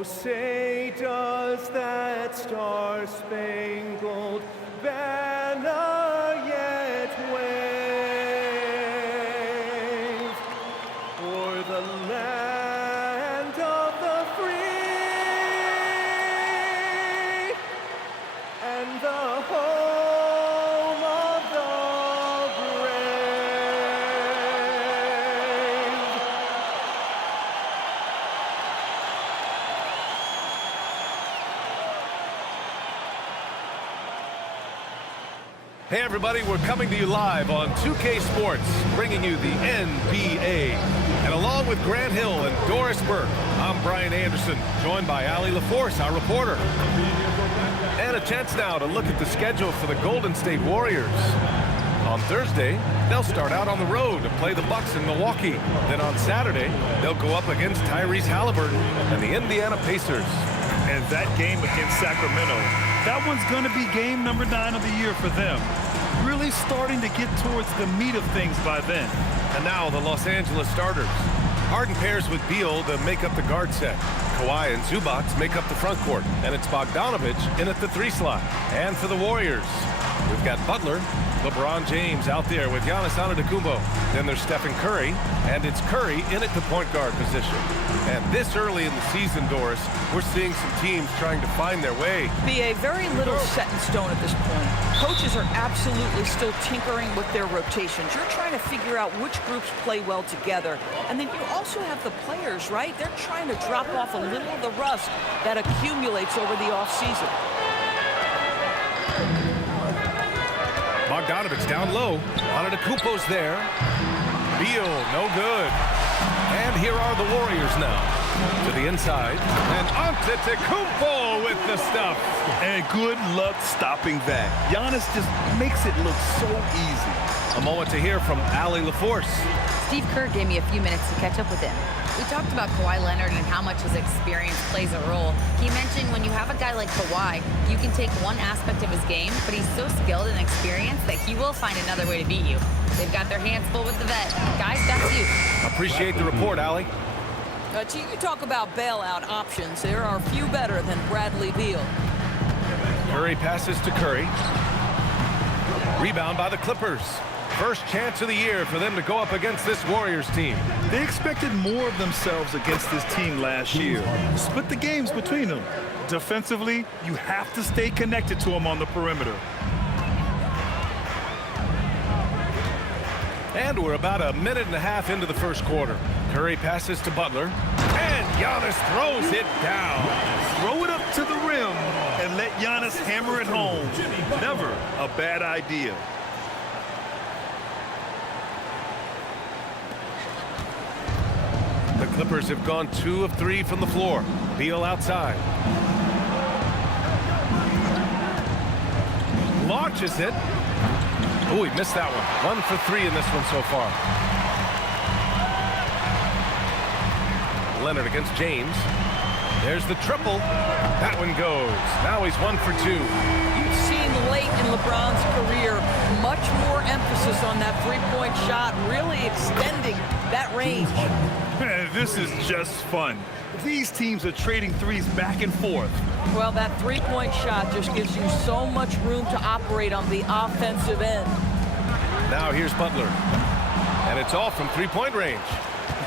Oh, say does that star-spangled banner yet wave o'er the land of the free and the home of the Hey everybody, we're coming to you live on 2K Sports, bringing you the NBA. And along with Grant Hill and Doris Burke, I'm Brian Anderson, joined by Allie LaForce, our reporter. And a chance now to look at the schedule for the Golden State Warriors. On Thursday, they'll start out on the road to play the Bucks in Milwaukee. Then on Saturday, they'll go up against Tyrese Halliburton and the Indiana Pacers. And that game against Sacramento, that one's going to be game number 9 of the year for them. Really starting to get towards the meat of things by then. And now the Los Angeles starters. Harden pairs with Beal to make up the guard set. Kawhi and Zubac make up the front court. And it's Bogdanovic in at the 3 slot. And for the Warriors, we've got Butler, LeBron James out there with Giannis Antetokounmpo. Then there's Stephen Curry, and it's Curry in at the point guard position. And this early in the season, Doris, we're seeing some teams trying to find their way. BA, very little set in stone at this point. Coaches are absolutely still tinkering with their rotations. You're trying to figure out which groups play well together. And then you also have the players, right? They're trying to drop off a little of the rust that accumulates over the offseason. Bogdanovic's down low. Antetokounmpo's there. Beal, no good. And here are the Warriors now. To the inside. And Antetokounmpo with the stuff. And good luck stopping that. Giannis just makes it look so easy. A moment to hear from Allie LaForce. Steve Kerr gave me a few minutes to catch up with him. We talked about Kawhi Leonard and how much his experience plays a role. He mentioned when you have a guy like Kawhi, you can take one aspect of his game, but he's so skilled and experienced that he will find another way to beat you. They've got their hands full with the vet. Guys, that's you. Appreciate the report, Allie. You talk about bailout options. There are few better than Bradley Beal. Curry passes to Curry. Rebound by the Clippers. First chance of the year for them to go up against this Warriors team. They expected more of themselves against this team last year. Split the games between them. Defensively, you have to stay connected to them on the perimeter. And we're about a minute and a half into the first quarter. Curry passes to Butler. And Giannis throws it down. Throw it up to the rim and let Giannis hammer it home. Never a bad idea. The Clippers have gone 2 of 3 from the floor. Beal outside. Launches it. Oh, he missed that one. 1 for 3 in this one so far. Leonard against James. There's the triple. That one goes. Now he's 1 for 2. You've seen late in LeBron's career much more emphasis on that three-point shot, really extending that range. This is just fun. These teams are trading threes back and forth. Well, that three-point shot just gives you so much room to operate on the offensive end. Now here's Butler. And it's all from three-point range.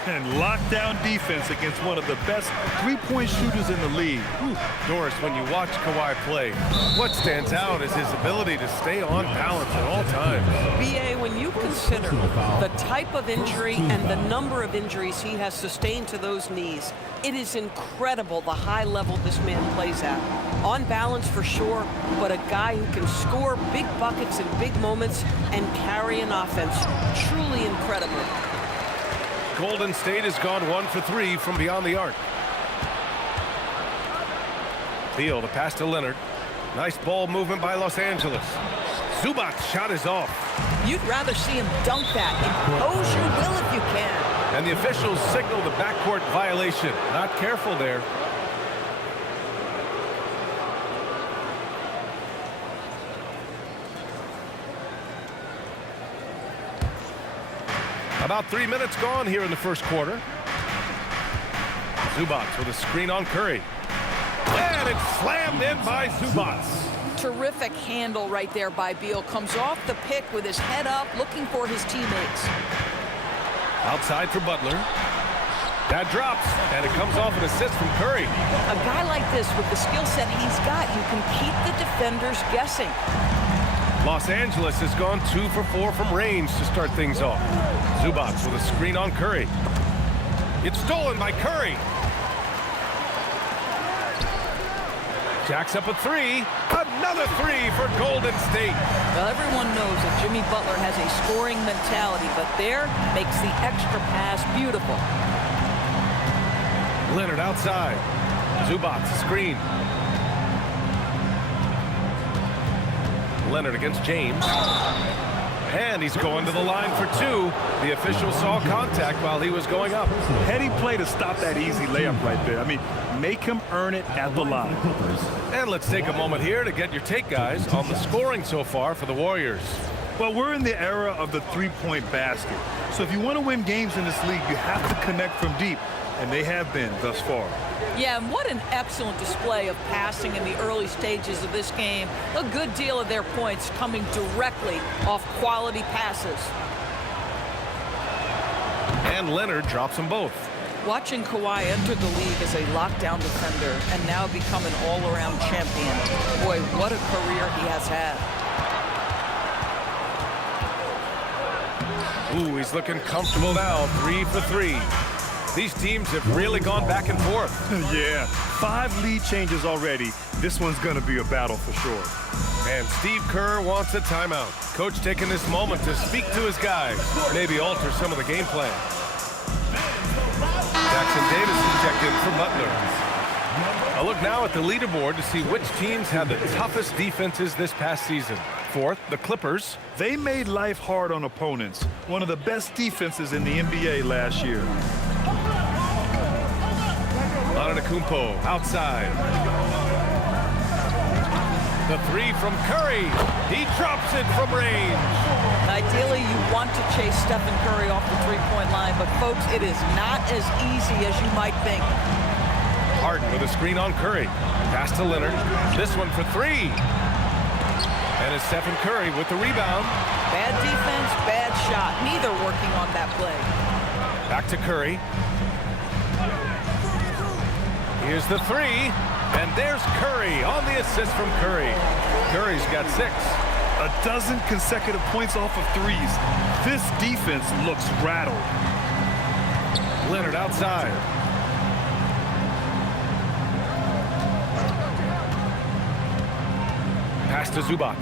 And lockdown defense against one of the best three-point shooters in the league. Ooh. Doris, when you watch Kawhi play, what stands out is his ability to stay on balance at all times. BA, when you consider the type of injury and the number of injuries he has sustained to those knees, it is incredible the high level this man plays at. On balance for sure, but a guy who can score big buckets in big moments and carry an offense. Truly incredible. Golden State has gone 1 for 3 from beyond the arc. Beal to pass to Leonard. Nice ball movement by Los Angeles. Zubac's shot is off. You'd rather see him dunk that. Impose your will if you can. And the officials signal the backcourt violation. Not careful there. About 3 minutes gone here in the first quarter. Zubac with a screen on Curry. And it's slammed in by Zubac. Terrific handle right there by Beal. Comes off the pick with his head up, looking for his teammates. Outside for Butler. That drops, and it comes off an assist from Curry. A guy like this, with the skill set he's got, you can keep the defenders guessing. Los Angeles has gone 2 for 4 from range to start things off. Zubac with a screen on Curry. It's stolen by Curry. Jacks up a 3. Another 3 for Golden State. Well, everyone knows that Jimmy Butler has a scoring mentality, but there makes the extra pass beautiful. Leonard outside. Zubac screen. Leonard against James. And he's going to the line for 2. The official saw contact while he was going up. Heady play to stop that easy layup right there. I mean, make him earn it at the line. And let's take a moment here to get your take, guys, on the scoring so far for the Warriors. Well, we're in the era of the three-point basket. So if you want to win games in this league, you have to connect from deep. And they have been thus far. Yeah, and what an excellent display of passing in the early stages of this game. A good deal of their points coming directly off quality passes. And Leonard drops them both. Watching Kawhi enter the league as a lockdown defender and now become an all-around champion. Boy, what a career he has had. Ooh, he's looking comfortable now. 3 for 3. These teams have really gone back and forth. Yeah, 5 lead changes already. This one's going to be a battle for sure. And Steve Kerr wants a timeout. Coach taking this moment to speak to his guys. Maybe alter some of the game plan. Jackson Davis is checked in for Butler. A look now at the leaderboard to see which teams had the toughest defenses this past season. 4th, the Clippers. They made life hard on opponents. One of the best defenses in the NBA last year. Antetokounmpo outside. The 3 from Curry. He drops it from range. Ideally, you want to chase Stephen Curry off the three-point line, but folks, it is not as easy as you might think. Harden with a screen on Curry. Pass to Leonard. This one for 3. And it's Stephen Curry with the rebound. Bad defense, bad shot. Neither working on that play. Back to Curry. Here's the 3. And there's Curry on the assist from Curry. Curry's got 6. A dozen consecutive points off of threes. This defense looks rattled. Leonard outside. Pass to Zubac.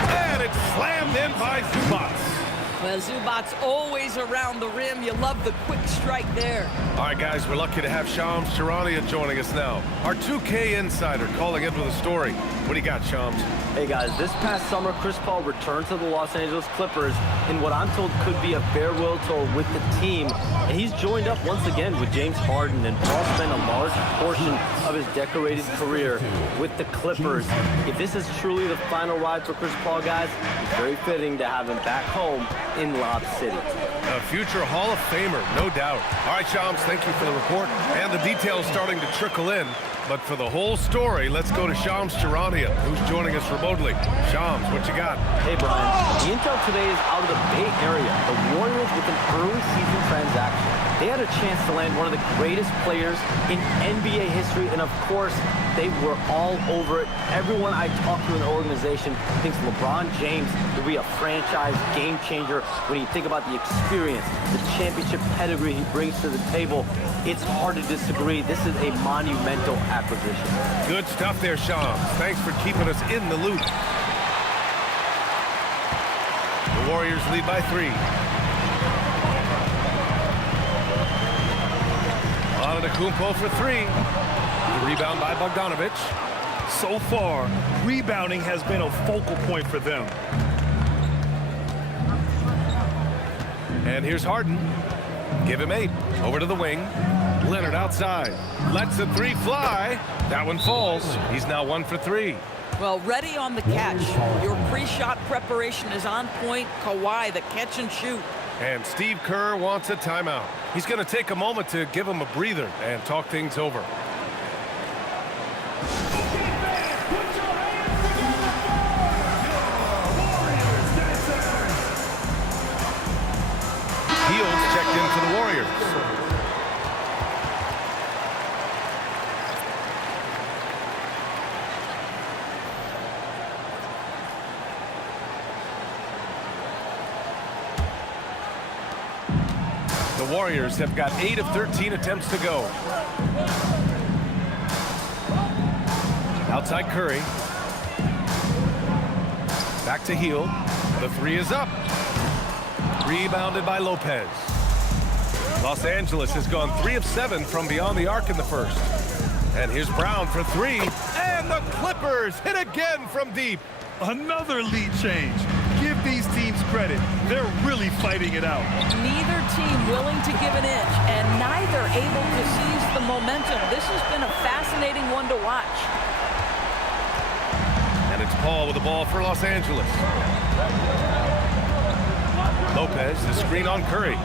And it's slammed in by Zubac. Well, Zubac's always around the rim. You love the quick strike there. All right, guys, we're lucky to have Shams Charania joining us now. Our 2K insider calling in with a story. What do you got, Shams? Hey guys, this past summer, Chris Paul returned to the Los Angeles Clippers in what I'm told could be a farewell tour with the team. And he's joined up once again with James Harden, and Paul spent a large portion of his decorated career with the Clippers. If this is truly the final ride for Chris Paul, guys, it's very fitting to have him back home in Lob City. A future Hall of Famer, no doubt. All right, Shams, thank you for the report. And the details starting to trickle in. But for the whole story, let's go to Shams Charania, who's joining us remotely. Shams, what you got? Hey, Brian. The intel today is out of the Bay Area. The Warriors with an early season transaction. They had a chance to land one of the greatest players in NBA history, and of course, they were all over it. Everyone I talked to in the organization thinks LeBron James will be a franchise game changer when you think about the experience, the championship pedigree he brings to the table. It's hard to disagree. This is a monumental acquisition. Good stuff there, Shams. Thanks for keeping us in the loop. The Warriors lead by 3. Antetokounmpo for 3. The rebound by Bogdanovic. So far, rebounding has been a focal point for them. And here's Harden. Give him 8. Over to the wing. Leonard outside. Lets the 3 fly. That one falls. He's now 1 for 3. Well, ready on the catch. Your pre-shot preparation is on point. Kawhi, the catch and shoot. And Steve Kerr wants a timeout. He's going to take a moment to give him a breather and talk things over. The Warriors have got 8 of 13 attempts to go. Outside Curry. Back to Hield. The three is up. Rebounded by Lopez. Los Angeles has gone 3 of 7 from beyond the arc in the first. And here's Brown for 3. And the Clippers hit again from deep. Another lead change. Give these teams credit. They're really fighting it out. Neither team willing to give an inch, and neither able to seize the momentum. This has been a fascinating one to watch. And it's Paul with the ball for Los Angeles. Lopez, the screen on Curry.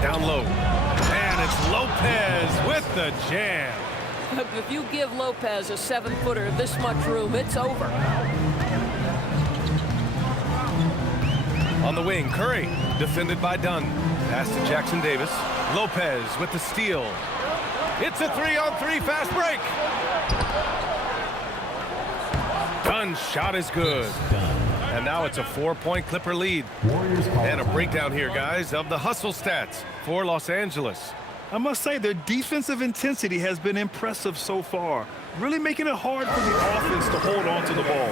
Down low. And it's Lopez with the jam. If you give Lopez a 7-footer this much room, it's over. On the wing, Curry, defended by Dunn. Pass to Jackson Davis. Lopez with the steal. It's a 3-on-3 fast break. Dunn's shot is good. And now it's a 4-point Clipper lead. And a breakdown here, guys, of the hustle stats for Los Angeles. I must say, their defensive intensity has been impressive so far, really making it hard for the offense to hold on to the ball.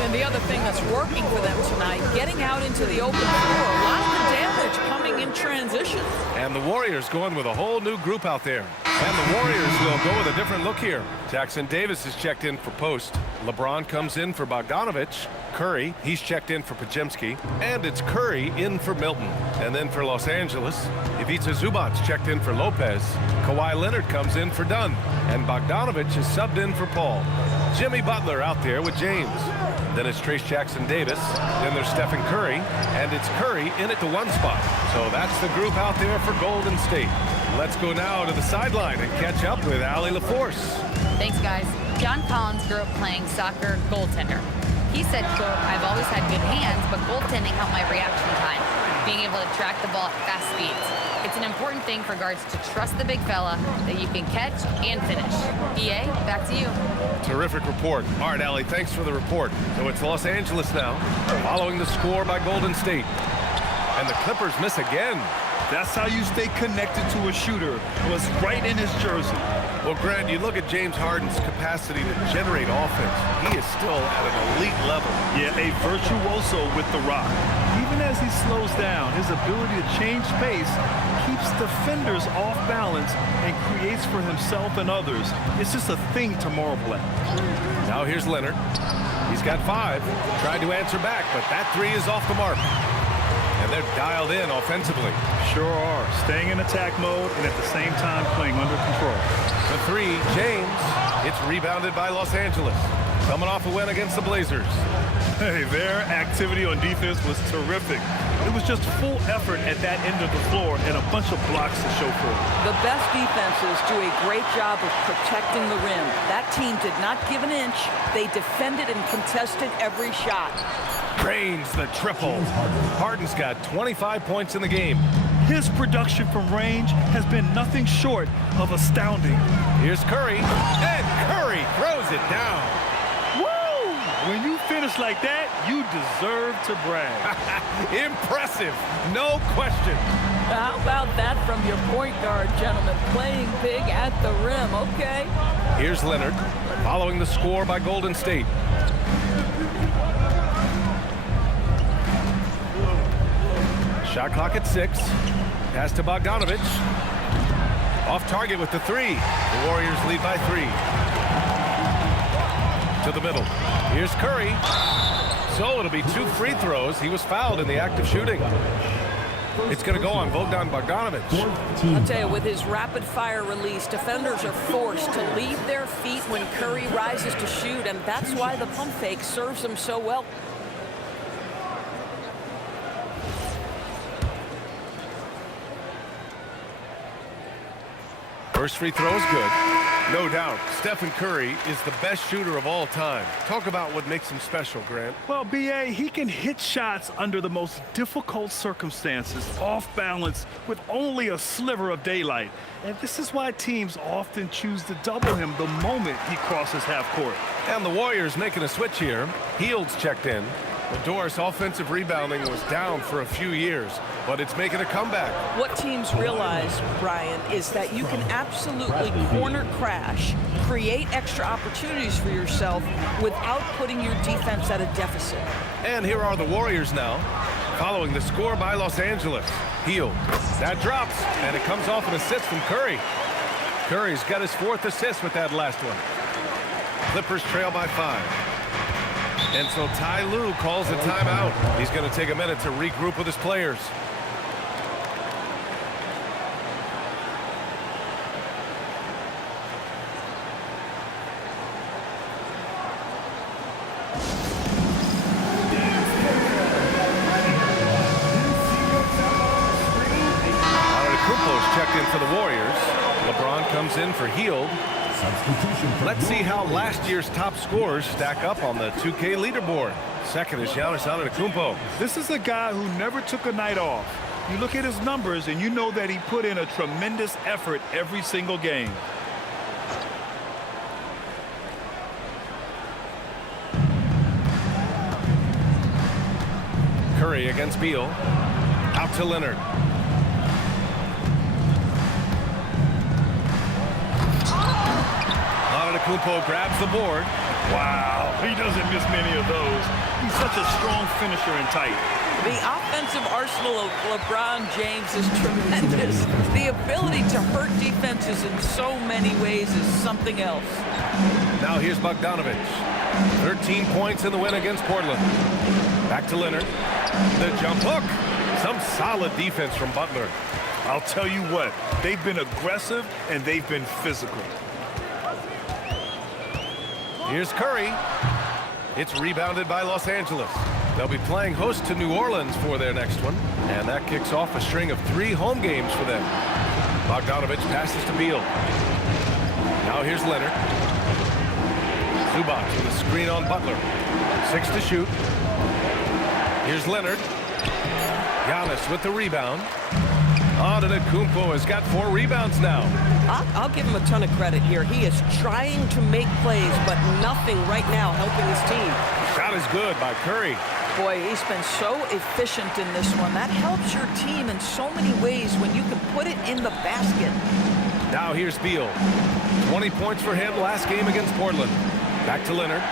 And the other thing that's working for them tonight, getting out into the open floor. A lot of the damage coming in transition. And the Warriors going with a whole new group out there. And the Warriors will go with a different look here. Jackson Davis is checked in for post. LeBron comes in for Bogdanovich. Curry, he's checked in for Podziemski. And it's Curry in for Milton. And then for Los Angeles, Ivica Zubac's checked in for Lopez. Kawhi Leonard comes in for Dunn. And Bogdanovich is subbed in for Paul. Jimmy Butler out there with James. Then it's Trace Jackson Davis. Then there's Stephen Curry. And it's Curry in at the 1 spot. So that's the group out there for Golden State. Let's go now to the sideline and catch up with Allie LaForce. Thanks, guys. John Collins grew up playing soccer goaltender. He said, quote, "I've always had good hands, but goaltending helped my reaction time, being able to track the ball at fast speeds. It's an important thing for guards to trust the big fella that you can catch and finish." BA, back to you. Terrific report. All right, Allie, thanks for the report. So it's Los Angeles now, following the score by Golden State. And the Clippers miss again. That's how you stay connected to a shooter. It was right in his jersey. Well, Grant, you look at James Harden's capacity to generate offense. He is still at an elite level. Yeah, a virtuoso with the rock. Even as he slows down, his ability to change pace keeps defenders off balance and creates for himself and others. It's just a thing to marvel at. Now here's Leonard. He's got 5. Tried to answer back, but that 3 is off the mark. And they're dialed in offensively. Sure are. Staying in attack mode and at the same time playing under control. The 3, James. It's rebounded by Los Angeles. Coming off a win against the Blazers. Hey, their activity on defense was terrific. It was just full effort at that end of the floor and a bunch of blocks to show for it. The best defenses do a great job of protecting the rim. That team did not give an inch. They defended and contested every shot. Drains the triple. Harden's got 25 points in the game. His production from range has been nothing short of astounding. Here's Curry, and Curry throws it down. Woo! When you finish like that, you deserve to brag. Impressive, no question. How about that from your point guard, gentlemen? Playing big at the rim, okay? Here's Leonard, following the score by Golden State. Shot clock at 6. Pass to Bogdanovich. Off target with the 3. The Warriors lead by 3. To the middle. Here's Curry. So it'll be 2 free throws. He was fouled in the act of shooting. It's going to go on Bogdan Bogdanovich. I'll tell you, with his rapid-fire release, defenders are forced to leave their feet when Curry rises to shoot, and that's why the pump fake serves him so well. First free throw is good. No doubt, Stephen Curry is the best shooter of all time. Talk about what makes him special, Grant. Well, B.A., he can hit shots under the most difficult circumstances, off balance, with only a sliver of daylight. And this is why teams often choose to double him the moment he crosses half court. And the Warriors making a switch here. Hield's checked in. The Doris offensive rebounding was down for a few years, but it's making a comeback. What teams realize, Brian, is that you can absolutely corner crash, create extra opportunities for yourself without putting your defense at a deficit. And here are the Warriors now, following the score by Los Angeles. Hield. That drops, and it comes off an assist from Curry. Curry's got his 4th assist with that last one. Clippers trail by 5. And so Ty Lue calls a timeout. He's going to take a minute to regroup with his players. Antetokounmpo's checked in for the Warriors. LeBron comes in for Hield. Let's see how last year's top scorers stack up on the 2K leaderboard. Second is Giannis Antetokounmpo. This is a guy who never took a night off. You look at his numbers and you know that he put in a tremendous effort every single game. Curry against Beal. Out to Leonard. Antetokounmpo grabs the board. Wow, he doesn't miss many of those. He's such a strong finisher and tight. The offensive arsenal of LeBron James is tremendous. The ability to hurt defenses in so many ways is something else. Now here's Bogdanović. 13 points in the win against Portland. Back to Leonard. The jump hook. Some solid defense from Butler. I'll tell you what, they've been aggressive and they've been physical. Here's Curry. It's rebounded by Los Angeles. They'll be playing host to New Orleans for their next one, and that kicks off a string of 3 home games for them. Bogdanović passes to Beal. Now here's Leonard. Zubac with a screen on Butler. 6 to shoot. Here's Leonard. Giannis with the rebound. Antetokounmpo has got 4 rebounds now. I'll give him a ton of credit here. He is trying to make plays, but nothing right now helping his team. Shot is good by Curry. Boy, he's been so efficient in this one. That helps your team in so many ways when you can put it in the basket. Now here's Beal. 20 points for him last game against Portland. Back to Leonard.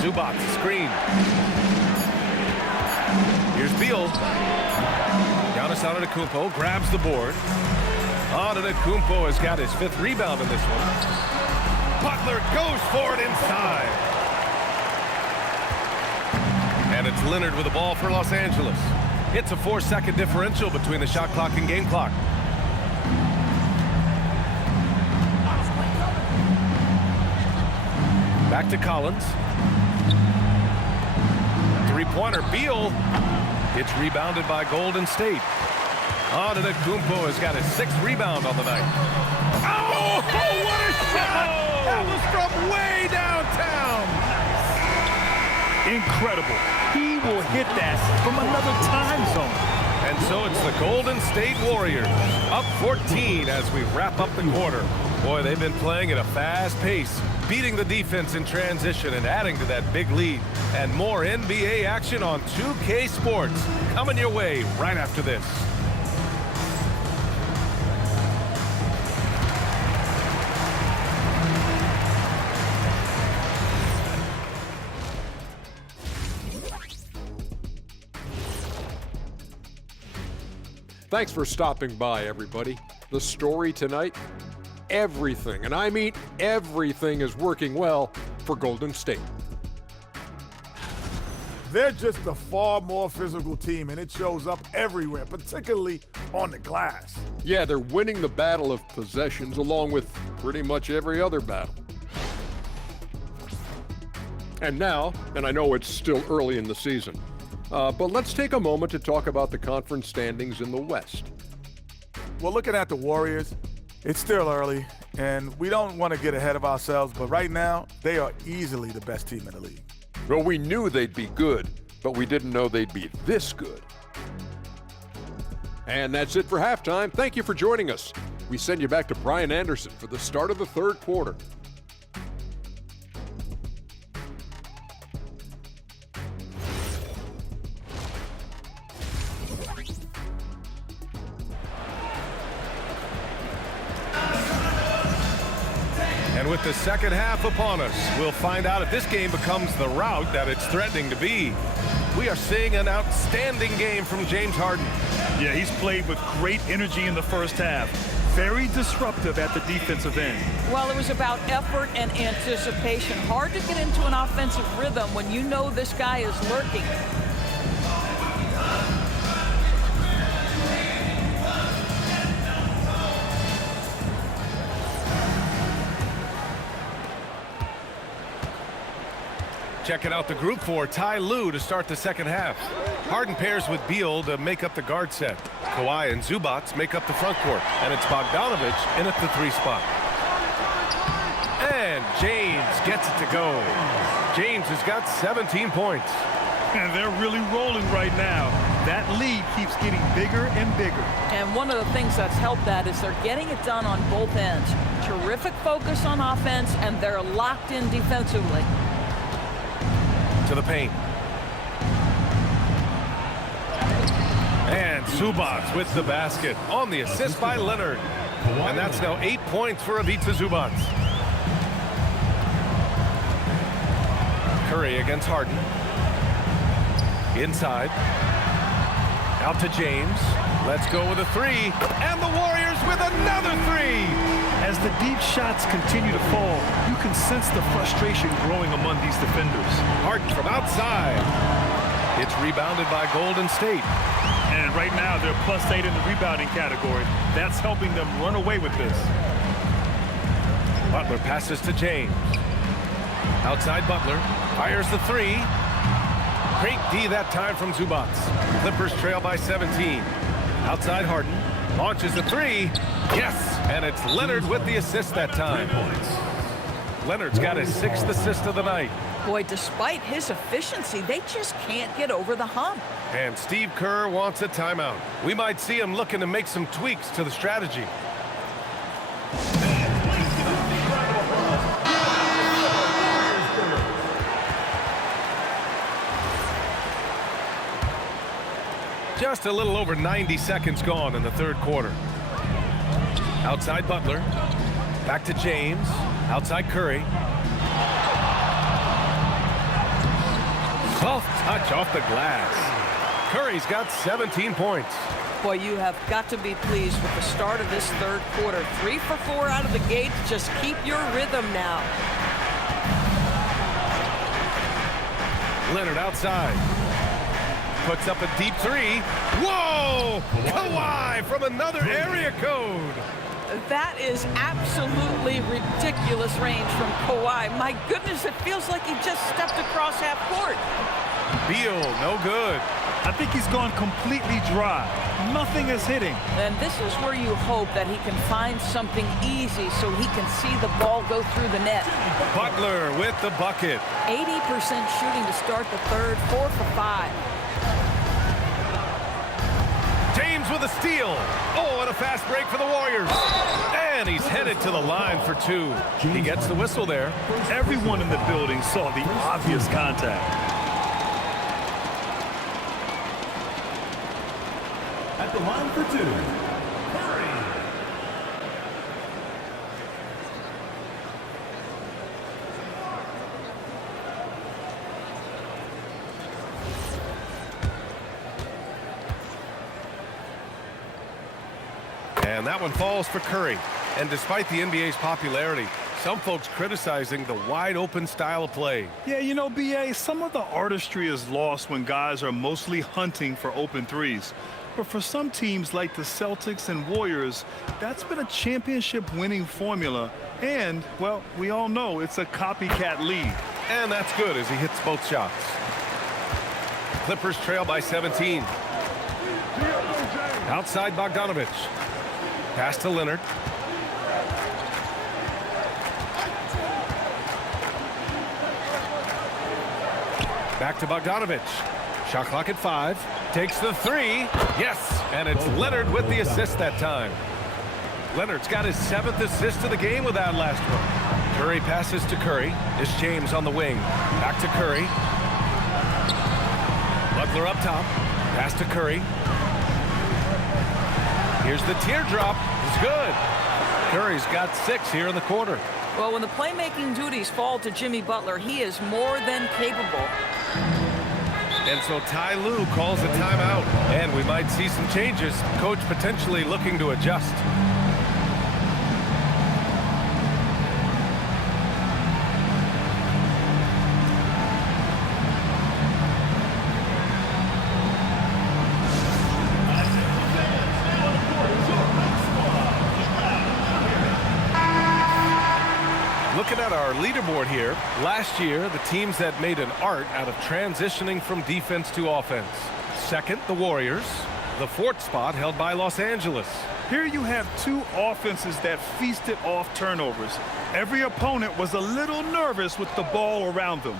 Zubac screen. Here's Beal. Giannis Antetokounmpo grabs the board. Antetokounmpo has got his 5th rebound in this one. Butler goes for it inside. And it's Leonard with the ball for Los Angeles. It's a 4-second differential between the shot clock and game clock. Back to Collins. Three-pointer, Beal. It's rebounded by Golden State. Antetokounmpo has got his 6th rebound on the night. Oh, what a shot! That was from way downtown. Incredible. He will hit that from another time zone. And so it's the Golden State Warriors up 14 as we wrap up the quarter. Boy, they've been playing at a fast pace, beating the defense in transition and adding to that big lead. And more NBA action on 2K Sports coming your way right after this. Thanks for stopping by, everybody. The story tonight, everything, and I mean everything, is working well for Golden State. They're just a far more physical team, and it shows up everywhere, particularly on the glass. Yeah, they're winning the battle of possessions along with pretty much every other battle. And now, and I know it's still early in the season, but let's take a moment to talk about the conference standings in the West. Well, looking at the Warriors, it's still early, and we don't want to get ahead of ourselves, but right now, they are easily the best team in the league. Well, we knew they'd be good, but we didn't know they'd be this good. And that's it for halftime. Thank you for joining us. We send you back to Brian Anderson for the start of the third quarter. And with the second half upon us, we'll find out if this game becomes the rout that it's threatening to be. We are seeing an outstanding game from James Harden. Yeah, he's played with great energy in the first half. Very disruptive at the defensive end. Well, it was about effort and anticipation. Hard to get into an offensive rhythm when you know this guy is lurking. Checking out the group for Ty Lue to start the second half. Harden pairs with Beal to make up the guard set. Kawhi and Zubac make up the front court. And it's Bogdanovic in at the 3 spot. And James gets it to go. James has got 17 points. And they're really rolling right now. That lead keeps getting bigger and bigger. And one of the things that's helped that is they're getting it done on both ends. Terrific focus on offense, and they're locked in defensively. To the paint. And Zubac with the basket on the assist by Leonard. And that's now 8 points for Ivica Zubac. Curry against Harden. Inside. Out to James. Let's go with a 3. And the Warriors with another 3. As the deep shots continue to fall, you can sense the frustration growing among these defenders. Harden from outside. It's rebounded by Golden State. And right now, they're +8 in the rebounding category. That's helping them run away with this. Butler passes to James. Outside Butler. Fires the 3. Great D that time from Zubac. Clippers trail by 17. Outside Harden. Launches the 3. Yes! And it's Leonard with the assist that time. Leonard's got his 6th assist of the night. Boy, despite his efficiency, they just can't get over the hump. And Steve Kerr wants a timeout. We might see him looking to make some tweaks to the strategy. Just a little over 90 seconds gone in the third quarter. Outside Butler. Back to James. Outside Curry. Soft touch off the glass. Curry's got 17 points. Boy, you have got to be pleased with the start of this third quarter. 3 for 4 out of the gate. Just keep your rhythm now. Leonard outside. Puts up a deep 3. Whoa! Kawhi from another area code. That is absolutely ridiculous range from Kawhi. My goodness, it feels like he just stepped across half court. Beal, no good. I think he's gone completely dry. Nothing is hitting. And this is where you hope that he can find something easy so he can see the ball go through the net. Butler with the bucket. 80% shooting to start the third, 4 for 5. James with a steal. Oh, and a fast break for the Warriors. And he's headed to the line for 2. He gets the whistle there. Everyone in the building saw the obvious contact. At the line for 2, Curry. And that one falls for Curry. And despite the NBA's popularity, some folks criticizing the wide-open style of play. Yeah, you know, B.A., some of the artistry is lost when guys are mostly hunting for open threes. But for some teams like the Celtics and Warriors, that's been a championship-winning formula. And, well, we all know it's a copycat league. And that's good as he hits both shots. Clippers trail by 17. Outside Bogdanovic. Pass to Leonard. Back to Bogdanovic. Shot clock at 5. Takes the 3. Yes, and it's Leonard with the assist that time. Leonard's got his 7th assist of the game with that last one. Curry passes to Curry. It's James on the wing. Back to Curry. Butler up top. Pass to Curry. Here's the teardrop. It's good. Curry's got 6 here in the quarter. Well, when the playmaking duties fall to Jimmy Butler, he is more than capable. And so Ty Lue calls a timeout, and we might see some changes. Coach potentially looking to adjust. Looking at our leaderboard here, last year, the teams that made an art out of transitioning from defense to offense. Second, the Warriors. The fourth spot held by Los Angeles. Here you have two offenses that feasted off turnovers. Every opponent was a little nervous with the ball around them.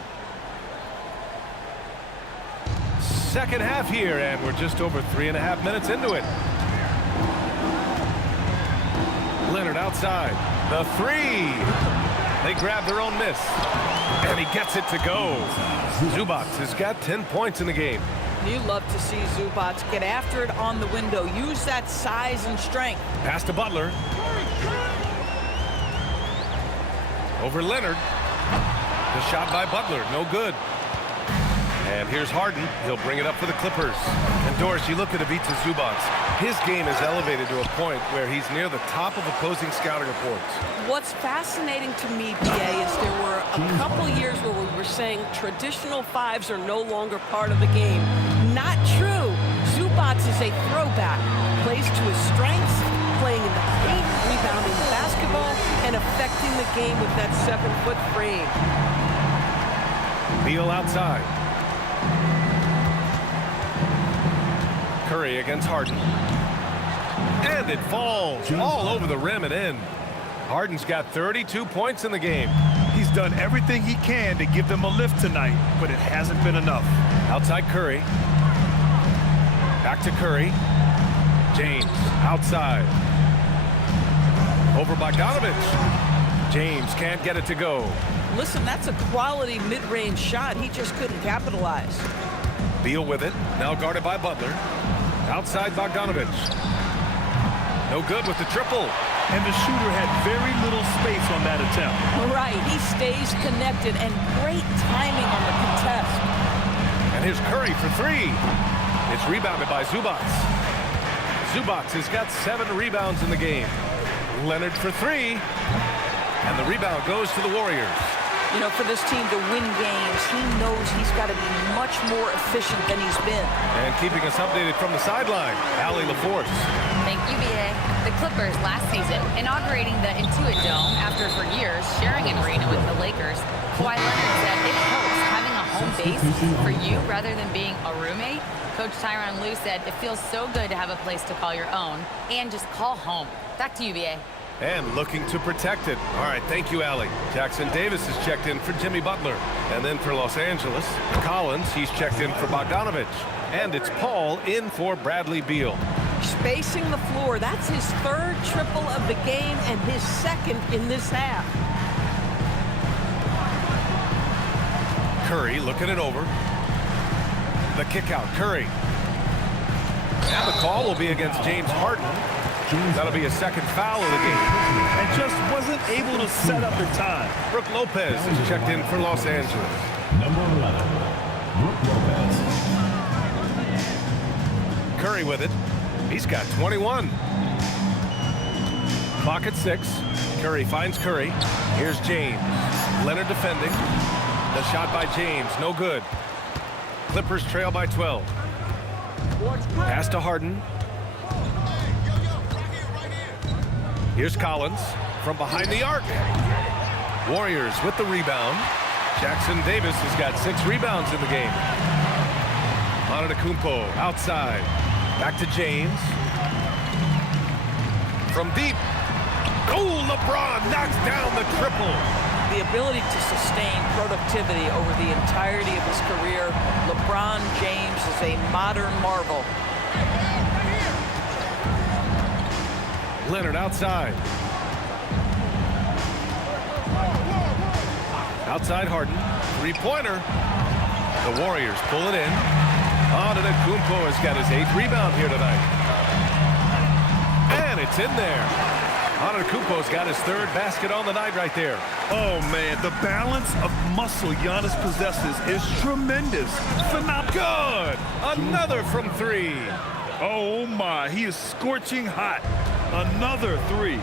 Second half here, and we're just over 3.5 minutes into it. Leonard outside. The three. They grab their own miss, and he gets it to go. Zubac has got 10 points in the game. You love to see Zubac get after it on the window. Use that size and strength. Pass to Butler. Over Leonard. The shot by Butler, no good. And here's Harden. He'll bring it up for the Clippers. And Doris, you look at Ivica Zubac. His game is elevated to a point where he's near the top of opposing scouting reports. What's fascinating to me, BA, is there were a couple years where we were saying traditional fives are no longer part of the game. Not true. Zubac is a throwback. Plays to his strengths, playing in the paint, rebounding the basketball, and affecting the game with that 7-foot frame. Beal outside. Curry against Harden. And it falls all over the rim and in. Harden's got 32 points in the game. He's done everything he can to give them a lift tonight, but it hasn't been enough. Outside Curry. Back to Curry. James outside. Over Bogdanovich. James can't get it to go. Listen, that's a quality mid-range shot. He just couldn't capitalize. Beal with it. Now guarded by Butler. Outside Bogdanovich. No good with the triple. And the shooter had very little space on that attempt. Right, he stays connected, and great timing on the contest. And here's Curry for three. It's rebounded by Zubac. Zubac has got 7 rebounds in the game. Leonard for three. And the rebound goes to the Warriors. You know, for this team to win games, he knows he's got to be much more efficient than he's been. And keeping us updated from the sideline, Allie LaForce. Thank you, BA. The Clippers last season inaugurating the Intuit Dome after for years sharing an arena with the Lakers. Kawhi Leonard said it helps having a home base for you rather than being a roommate. Coach Tyronn Lue said it feels so good to have a place to call your own and just call home. Back to you, BA. And looking to protect it. All right, thank you, Allie. Jackson Davis has checked in for Jimmy Butler. And then for Los Angeles, Collins, he's checked in for Bogdanovich. And it's Paul in for Bradley Beal. Spacing the floor, that's his 3rd triple of the game and his 2nd in this half. Curry looking it over. The kick out, Curry. And the call will be against James Harden. That'll be a 2nd foul of the game. And just wasn't able to set up in time. Brook Lopez is checked in for Los Angeles. Number 11, Brook Lopez. Curry with it. He's got 21. Clock at 6. Curry finds Curry. Here's James. Leonard defending. The shot by James, no good. Clippers trail by 12. Pass to Harden. Here's Collins from behind the arc. Warriors with the rebound. Jackson Davis has got 6 rebounds in the game. Antetokounmpo outside. Back to James. From deep. Oh, LeBron knocks down the triple. The ability to sustain productivity over the entirety of his career, LeBron James is a modern marvel. Leonard outside. Outside Harden. 3-pointer. The Warriors pull it in. Antetokounmpo has got his 8th rebound here tonight. And it's in there. Antetokounmpo's got his third basket on the night right there. Oh, man, the balance of muscle Giannis possesses is tremendous. Phenomenal. Good! Another from three. Oh, my, he is scorching hot. Another three.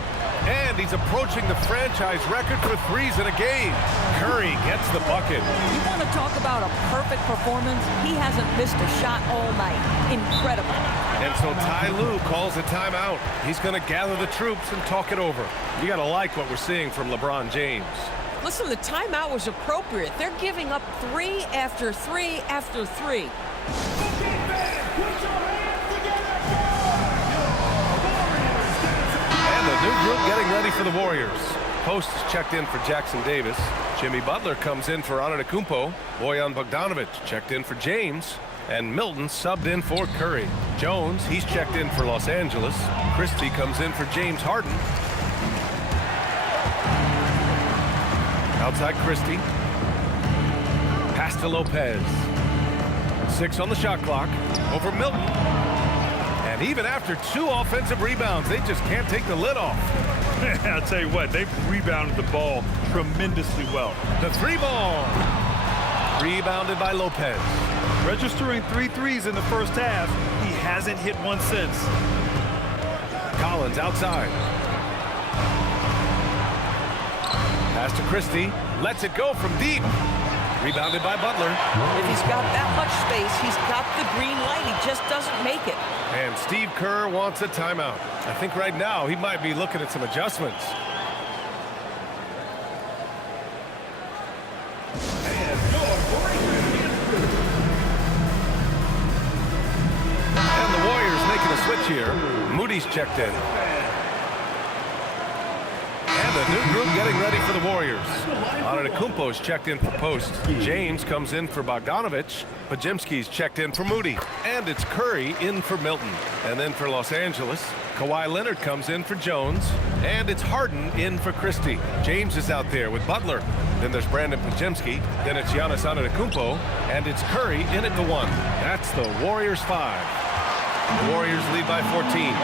And he's approaching the franchise record for threes in a game. Curry gets the bucket. You want to talk about a perfect performance? He hasn't missed a shot all night. Incredible. And so Ty Lue calls a timeout. He's going to gather the troops and talk it over. You got to like what we're seeing from LeBron James. Listen, the timeout was appropriate. They're giving up three after three after three. And the new group getting ready for the Warriors. Post is checked in for Jackson Davis. Jimmy Butler comes in for Antetokounmpo. Bojan Bogdanovic checked in for James. And Milton subbed in for Curry. Jones, he's checked in for Los Angeles. Christie comes in for James Harden. Outside Christie. Pass to Lopez. 6 on the shot clock. Over Milton. And even after 2 offensive rebounds, they just can't take the lid off. I'll tell you what, they've rebounded the ball tremendously well. The 3 ball. Rebounded by Lopez. Registering 3 threes in the first half, he hasn't hit one since. Collins outside. Pass to Christie. Lets it go from deep. Rebounded by Butler. If he's got that much space, he's got the green light. He just doesn't make it. And Steve Kerr wants a timeout. I think right now he might be looking at some adjustments. And the Warriors making a switch here. Moody's checked in. And a new group getting ready for the Warriors. Antetokounmpo's checked in for Post. James comes in for Bogdanovic. Podziemski's checked in for Moody. And it's Curry in for Milton. And then for Los Angeles, Kawhi Leonard comes in for Jones. And it's Harden in for Christie. James is out there with Butler. Then there's Brandon Podziemski. Then it's Giannis Antetokounmpo. And it's Curry in at the 1. That's the Warriors 5. The Warriors lead by 14.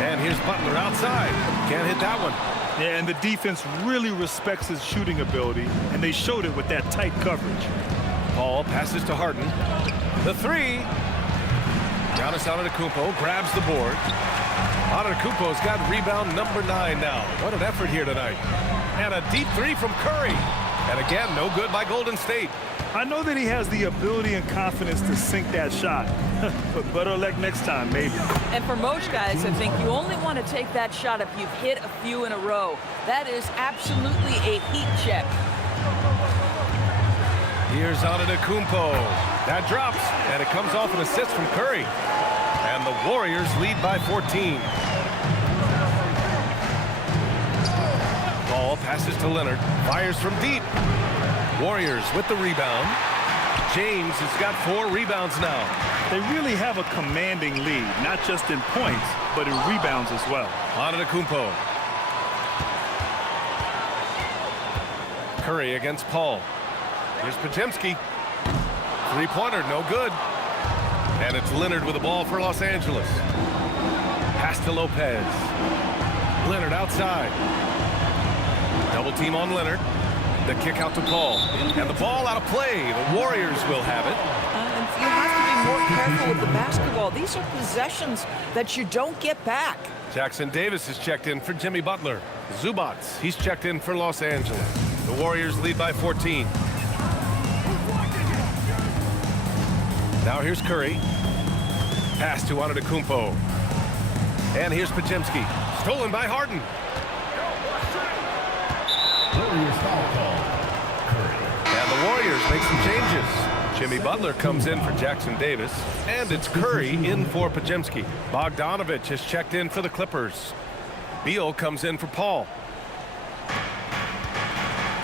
And here's Butler outside. Can't hit that one. Yeah, and the defense really respects his shooting ability, and they showed it with that tight coverage. Paul passes to Harden. The 3. Giannis Antetokounmpo grabs the board. Antetokounmpo's got rebound number 9 now. What an effort here tonight. And a deep 3 from Curry. And again, no good by Golden State. I know that he has the ability and confidence to sink that shot, but better luck next time, maybe. And for most guys, I think you only want to take that shot if you've hit a few in a row. That is absolutely a heat check. Here's Antetokounmpo. That drops, and it comes off an assist from Curry. And the Warriors lead by 14. Ball passes to Leonard. Fires from deep. Warriors with the rebound. James has got 4 rebounds now. They really have a commanding lead, not just in points, but in rebounds as well. Antetokounmpo. Curry against Paul. Here's Podziemski. 3-pointer, no good. And it's Leonard with the ball for Los Angeles. Pass to Lopez. Leonard outside. Double team on Leonard. The kick out to Paul. And the ball out of play. The Warriors will have it. And you have to be more careful with the basketball. These are possessions that you don't get back. Jackson Davis is checked in for Jimmy Butler. Zubats, he's checked in for Los Angeles. The Warriors lead by 14. Now here's Curry. Pass to Antetokounmpo. And here's Podziemski. Stolen by Harden. Warriors foul call. Curry. And the Warriors make some changes. Jimmy Butler comes in for Jackson Davis. And it's Curry in for Podziemski. Bogdanovic has checked in for the Clippers. Beal comes in for Paul.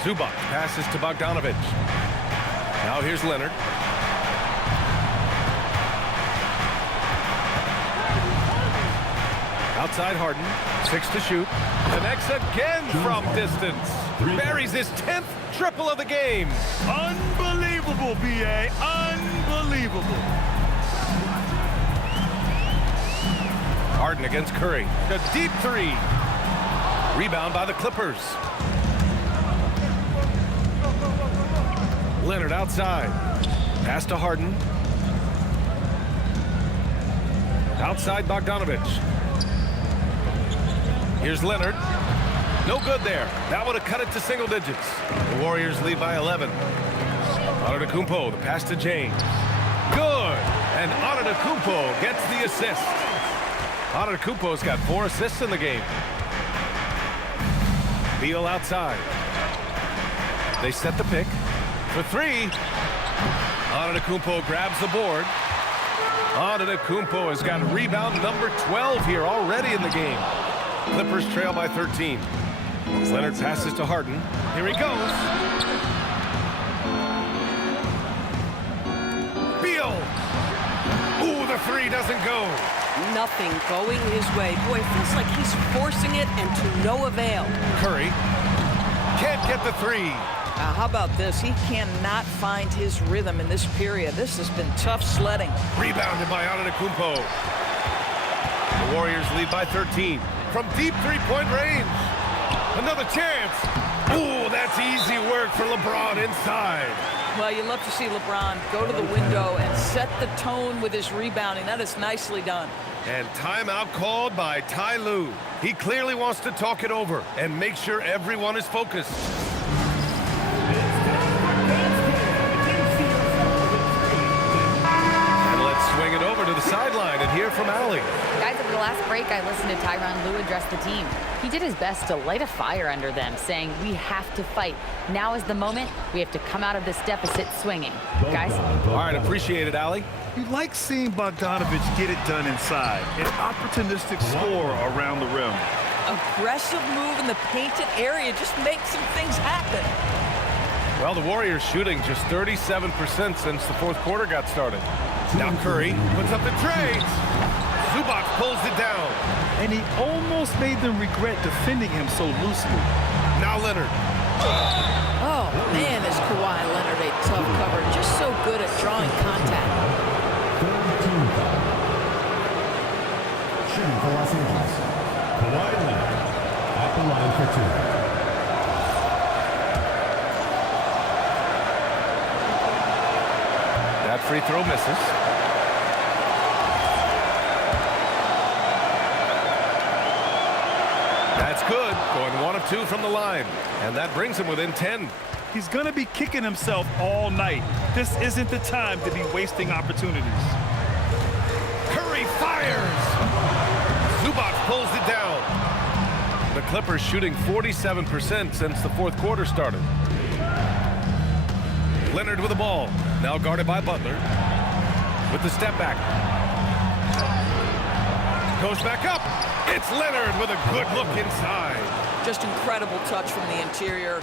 Zubac passes to Bogdanovic. Now here's Leonard. Outside Harden, 6 to shoot. Connects again from distance. Buries his 10th triple of the game. Unbelievable, B.A. Unbelievable. Harden against Curry. A deep three. Rebound by the Clippers. Leonard outside. Pass to Harden. Outside Bogdanovic. Here's Leonard. No good there. That would have cut it to single digits. The Warriors lead by 11. Antetokounmpo, the pass to James. Good. And Antetokounmpo gets the assist. Antetokounmpo's got 4 assists in the game. Beal outside. They set the pick for 3. Antetokounmpo grabs the board. Antetokounmpo has got rebound number 12 here already in the game. Clippers trail by 13. Leonard passes to Harden. Here he goes. Beal. Ooh, the 3 doesn't go. Nothing going his way. Boy, it feels like he's forcing it and to no avail. Curry can't get the 3. How about this? He cannot find his rhythm in this period. This has been tough sledding. Rebounded by Antetokounmpo. The Warriors lead by 13. From deep three-point range. Another chance. Ooh, that's easy work for LeBron inside. Well, you love to see LeBron go to the window and set the tone with his rebounding. That is nicely done. And timeout called by Ty Lue. He clearly wants to talk it over and make sure everyone is focused. And let's swing it over to the sideline and hear from Allie. Guys, over the last break, I listened to Tyronn Lue address the team. He did his best to light a fire under them, saying, we have to fight. Now is the moment. We have to come out of this deficit swinging. Guys? All right, appreciate it, Allie. You like seeing Bogdanovic get it done inside. An opportunistic score around the rim. Aggressive move in the painted area just makes some things happen. Well, the Warriors shooting just 37% since the fourth quarter got started. Now Curry puts up the trade. Zubac pulls it down. And he almost made them regret defending him so loosely. Now Leonard. Oh, man, is Kawhi Leonard a tough cover. Just so good at drawing contact. Shooting for Los Angeles, Kawhi Leonard at the line for 2. That free throw misses. That's good. Going 1 of 2 from the line. And that brings him within 10. He's going to be kicking himself all night. This isn't the time to be wasting opportunities. Curry fires. Zubac pulls it down. The Clippers shooting 47% since the fourth quarter started. Leonard with the ball. Now guarded by Butler. With the step back. Goes back up. It's Leonard with a good look inside. Just incredible touch from the interior.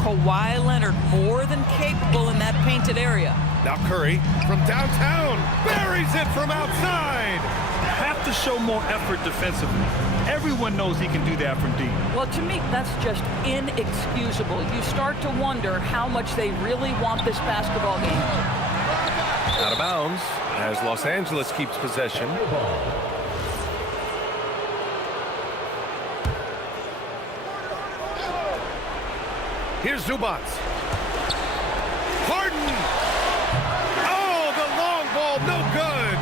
Kawhi Leonard more than capable in that painted area. Now Curry from downtown buries it from outside. Have to show more effort defensively. Everyone knows he can do that from deep. Well, to me, that's just inexcusable. You start to wonder how much they really want this basketball game. Out of bounds as Los Angeles keeps possession. Here's Zubac. Harden. Oh, the long ball, no good.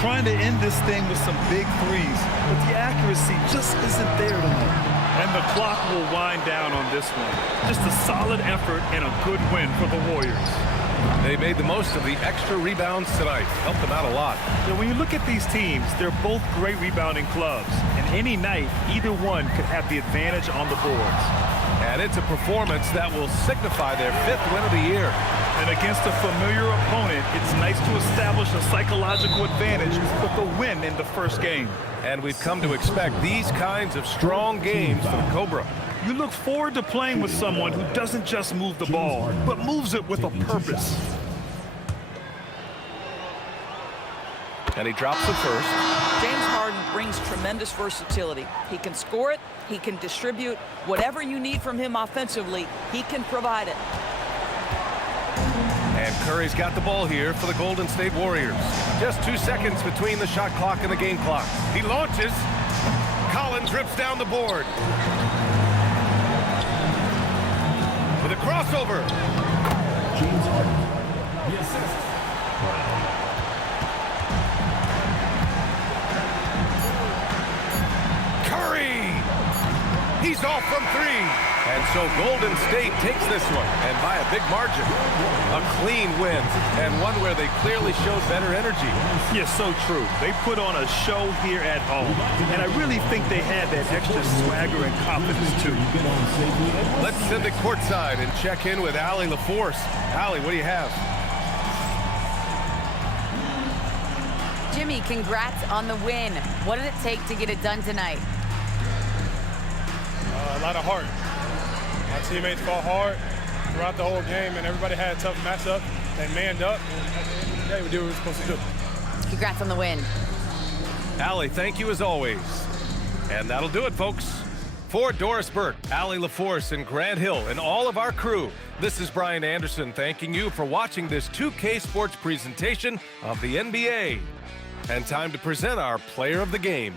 Trying to end this thing with some big threes, but the accuracy just isn't there tonight. And the clock will wind down on this one. Just a solid effort and a good win for the Warriors. They made the most of the extra rebounds tonight. Helped them out a lot. Yeah, when you look at these teams, they're both great rebounding clubs. And any night, either one could have the advantage on the boards. And it's a performance that will signify their 5th win of the year. And against a familiar opponent, it's nice to establish a psychological advantage with a win in the first game. And we've come to expect these kinds of strong games from Cobra. You look forward to playing with someone who doesn't just move the ball, but moves it with a purpose. And he drops the first. James Harden brings tremendous versatility. He can score it, he can distribute. Whatever you need from him offensively, he can provide it. And Curry's got the ball here for the Golden State Warriors. Just 2 seconds between the shot clock and the game clock. He launches. Collins rips down the board. With a crossover. James Harden. The assist. Curry! He's off from three. And so Golden State takes this one, and by a big margin. A clean win, and one where they clearly showed better energy. Yeah, so true. They put on a show here at home, and I really think they had that extra swagger and confidence, too. Let's send it courtside and check in with Allie LaForce. Allie, what do you have? Jimmy, congrats on the win. What did it take to get it done tonight? A lot of heart. My teammates fought hard throughout the whole game, and everybody had a tough matchup. They manned up, and at the end of the day, we did what we were supposed to do. Congrats on the win. Allie, thank you as always. And that'll do it, folks. For Doris Burke, Allie LaForce, and Grant Hill, and all of our crew, this is Brian Anderson thanking you for watching this 2K Sports presentation of the NBA. And time to present our player of the game.